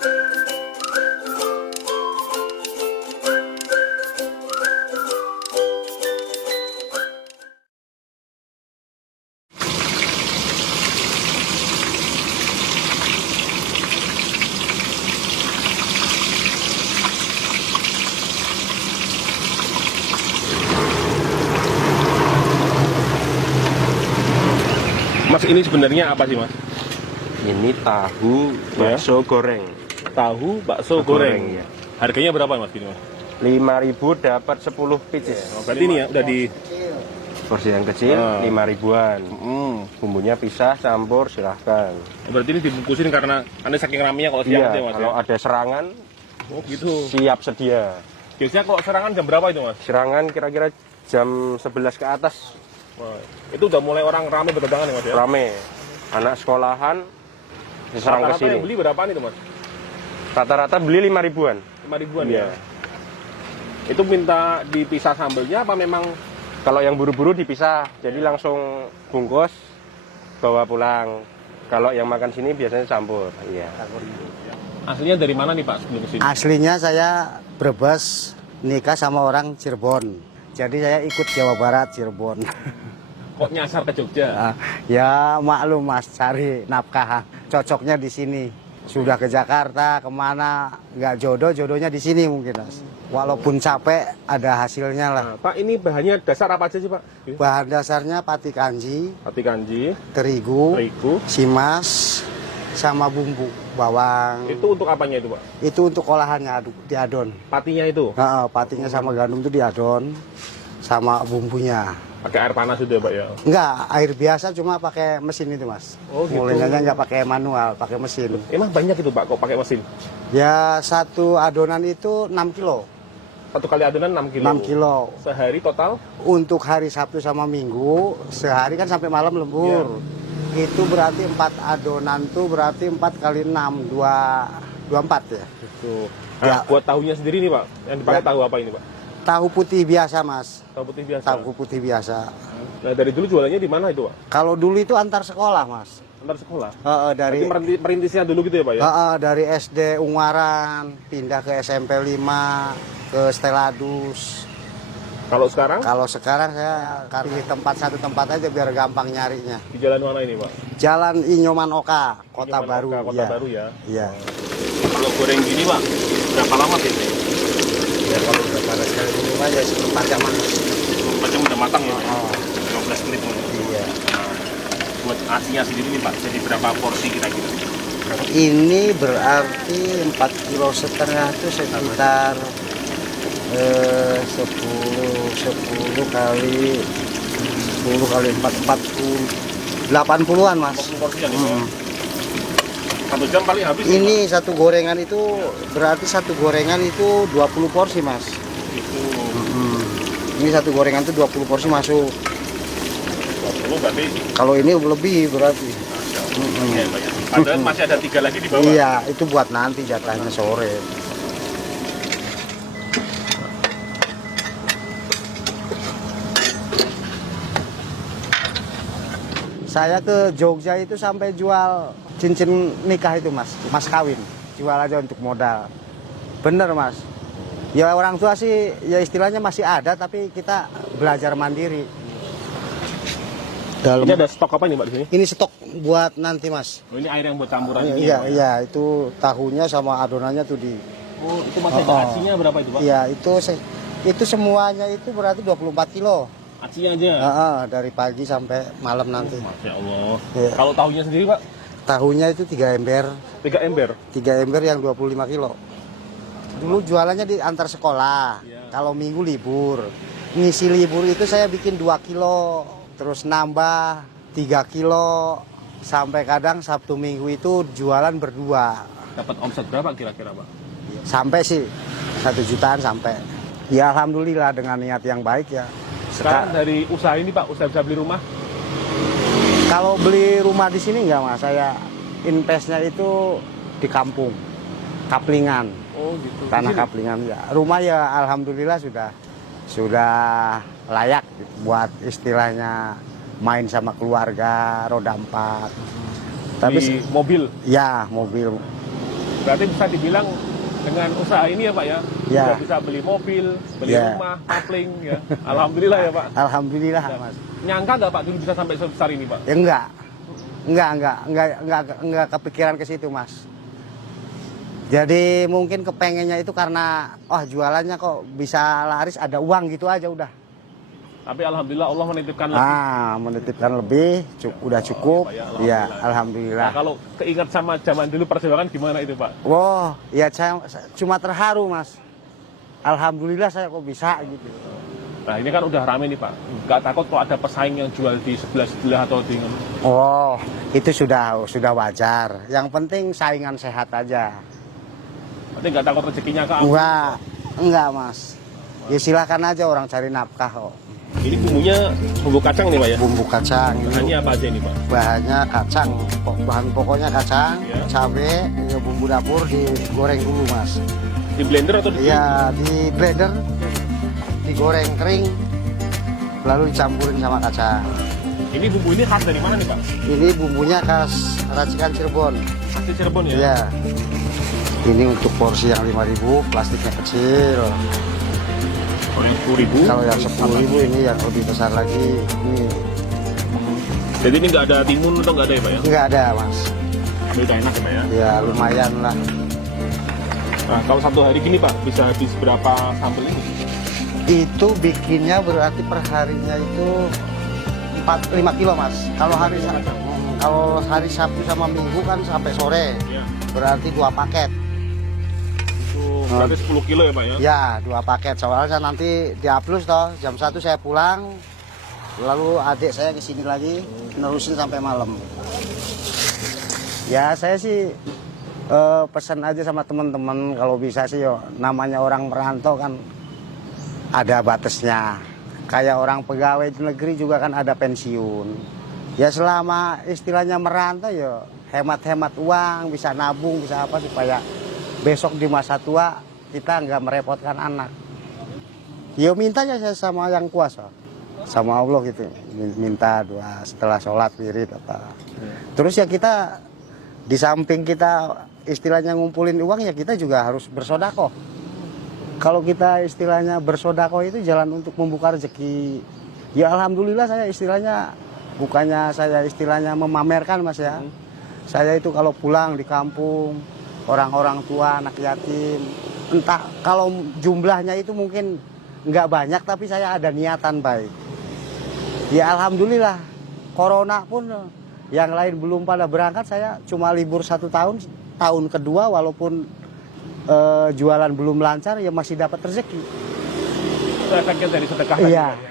Mas, ini sebenarnya apa sih, Mas? Ini tahu bakso goreng. Tahu bakso goreng. Ya. Harganya berapa, Mas? Gini, Mas? 5.000 dapat 10 pieces. Oh, berarti ini ya udah di Porsi yang kecil 5.000-an. Bumbunya pisah, campur, silahkan. Berarti ini dibungkusin karena Anda saking ramenya kalau siang Iya, ya, Mas. kalau ada serangan, Oh, gitu. siap sedia. Biasanya kalau serangan jam berapa itu, Mas? Serangan kira-kira jam 11 ke atas. Wah, itu udah mulai orang ramai berdatangan ya, Mas ya? Rame. Anak sekolahan diserang ke Rata-rata sini. yang beli berapaan itu, Mas? Rata-rata beli 5.000-an. 5.000-an Iya. ya? Itu minta dipisah sambelnya apa memang? Kalau yang buru-buru dipisah, jadi langsung bungkus, bawa pulang. Kalau yang makan sini biasanya campur. Iya. Aslinya dari mana nih, Pak, sebelum kesini? Aslinya saya Brebes, nikah sama orang Cirebon. Jadi saya ikut Jawa Barat, Cirebon. Kok nyasar ke Jogja? Ya maklum Mas, cari nafkah. Cocoknya di sini. Sudah ke Jakarta, kemana, nggak jodoh, jodohnya di sini mungkin Mas. Walaupun capek, ada hasilnya lah. Nah, Pak, ini bahannya dasar apa aja sih, Pak? Bahan dasarnya pati kanji, Pati kanji, terigu, simas, sama bumbu, bawang. Itu untuk apanya itu, Pak? Itu untuk olahannya, diadon. Patinya itu? Patinya sama gandum itu diadon, sama bumbunya. Pakai air panas itu ya, Pak ya? Enggak, air biasa cuma pakai mesin itu Mas. Oh, gitu. Mulainya nggak pakai manual, pakai mesin. Emang banyak itu, Pak, kok pakai mesin? Ya satu adonan itu 6 kilo. Satu kali adonan 6 kilo? 6 kilo. Sehari total? Untuk hari Sabtu sama Minggu, sehari kan sampai malam lembur. Itu berarti 4 adonan tuh berarti 4 kali 6, 24 ya. Gitu. Nah, buat tahunya sendiri nih, Pak, yang dipakai tahu apa ini, Pak? Tahu putih biasa Mas. Tahu putih biasa? Tahu putih biasa. Nah, dari dulu jualannya di mana itu, Pak? Kalau dulu itu antar sekolah Mas. Antar sekolah? Dari merintisnya dulu gitu ya, Pak ya? dari SD Ungaran, pindah ke SMP 5, ke Steladus. Kalau sekarang? Kalau sekarang saya pilih satu tempat aja biar gampang nyarinya. Di jalan mana ini, Pak? Jalan Inyoman Oka, Kota Inyoman Baru. Oka, Kota Baru ya? Iya. Kalau goreng gini, Pak, berapa lama biasanya? Ya kalau udah panas sekali ini aja 4 jaman. 4 jam udah matang ya? Oh. 15 menit mungkin. Iya. Buat asinya sendiri nih, Pak, jadi berapa porsi kira-kira? Ini berarti 4,5 kilo itu sekitar 10 kali 4, 40, 80-an Mas. 40 porsi ya, 1 jam paling habis. Ini satu gorengan itu berarti satu gorengan itu 20 porsi Mas. Itu. Ini satu gorengan itu 20 porsi masuk. 20 berarti. Kalau ini lebih berarti. Ya, banyak. Padahal masih ada 3 lagi di bawah. Iya, itu buat nanti jatahnya sore. Saya ke Jogja itu sampai jual cincin nikah itu Mas kawin. Jual aja untuk modal. Bener Mas. Ya orang tua sih ya istilahnya masih ada tapi kita belajar mandiri. Ini ada stok apa nih, Pak, di sini? Ini stok buat nanti Mas. Oh, ini air yang buat campuran ini. Iya, iya, itu tahunya sama adonannya tuh di. Oh, itu masih ada acinya berapa itu, Pak? Iya, itu semuanya itu berarti 24 kilo. Acinya aja? Dari pagi sampai malam nanti. Masya Allah. Ya. Kalau tahunya sendiri, Pak? Tahunya itu 3 ember. 3 ember? 3 ember yang 25 kilo. Dulu jualannya di antar sekolah. Ya. Kalau minggu libur. Ngisi libur itu saya bikin 2 kilo. Terus nambah 3 kilo. Sampai kadang Sabtu Minggu itu jualan berdua. Dapat omset berapa kira-kira, Pak? Sampai sih 1 jutaan sampai. Ya alhamdulillah dengan niat yang baik ya. Sekarang dari usaha ini, Pak, usaha bisa beli rumah? Kalau beli rumah di sini enggak Mas, saya investnya itu di kampung, Kaplingan. Oh gitu. Tanah Kaplingan ya. Rumah ya alhamdulillah sudah layak gitu, buat istilahnya main sama keluarga, roda 4. Tapi di mobil? Ya, mobil. Berarti bisa dibilang dengan usaha ini ya Pak ya, Ya. sudah bisa beli mobil, beli Ya. rumah, kapling ya. Alhamdulillah ya Pak. Alhamdulillah Ya. mas. Nyangka nggak Pak dulu bisa sampai sebesar ini Pak? Ya enggak kepikiran ke situ mas. Jadi mungkin kepengennya itu karena jualannya kok bisa laris, ada uang gitu aja udah. Tapi alhamdulillah Allah menitipkan lebih. Menitipkan lebih, udah cukup. Pak, ya, Ya, Nah, alhamdulillah. kalau keinget sama zaman dulu perjuangan gimana itu Pak? Wah, ya saya cuma terharu mas. Alhamdulillah saya kok bisa gitu. Nah ini kan udah rame nih Pak. Nggak takut kalau ada pesaing yang jual di sebelah atau di... Oh, itu sudah wajar. Yang penting saingan sehat aja. Berarti nggak takut rezekinya ke Enggak mas. Ya silakan aja orang cari nafkah kok. Ini bumbunya bumbu kacang nih Pak ya? Bumbu kacang. Bahannya apa aja ini Pak? Bahannya kacang. Bahan pokoknya kacang, Ya. cabai, ya bumbu dapur digoreng dulu mas. Di blender atau di... Ya di blender, digoreng kering, lalu dicampurin sama kacang. Ini bumbu ini khas dari mana nih Pak? Ini bumbunya khas racikan Cirebon. Asli Cirebon ya? Ya. Ini untuk porsi yang 5.000, plastiknya kecil. Kalau yang 10.000? Kalau yang 10.000 ini yang lebih besar lagi. Ini Jadi ini nggak ada timun atau nggak ada ya Pak ya? nggak ada mas. Udah enak ya Pak ya? Ya lumayan lah. Nah kalau satu hari gini Pak, bisa habis berapa sambal ini? Itu bikinnya berarti per harinya itu 5 kilo mas. Kalau hari Sabtu sama Minggu kan sampai sore, Ya. berarti 2 paket. Itu berarti 10 kilo ya Pak ya? Ya 2 paket. Soalnya nanti diaplus toh. Jam 1 saya pulang, lalu adik saya kesini lagi nerusin sampai malam. Ya saya sih pesan aja sama teman-teman kalau bisa sih namanya orang merantau kan ada batasnya. Kayak orang pegawai di negeri juga kan ada pensiun. Ya selama istilahnya merantau ya hemat-hemat uang, bisa nabung, bisa apa supaya besok di masa tua kita nggak merepotkan anak. Ya minta aja sama yang kuasa, sama Allah gitu. Minta doa setelah sholat wirid apa. Terus ya kita di samping kita istilahnya ngumpulin uang ya kita juga harus bersodakoh. Kalau kita istilahnya bersodakoh itu jalan untuk membuka rezeki. Ya alhamdulillah saya istilahnya bukannya saya istilahnya memamerkan mas ya. Saya itu kalau pulang di kampung orang-orang tua anak yatim, entah kalau jumlahnya itu mungkin nggak banyak tapi saya ada niatan baik. Ya alhamdulillah corona pun yang lain belum pada berangkat, saya cuma libur 1 tahun, tahun kedua walaupun jualan belum lancar ya masih dapat rezeki. Itu efeknya dari sedekah. Iya, tadi, Pak, ya?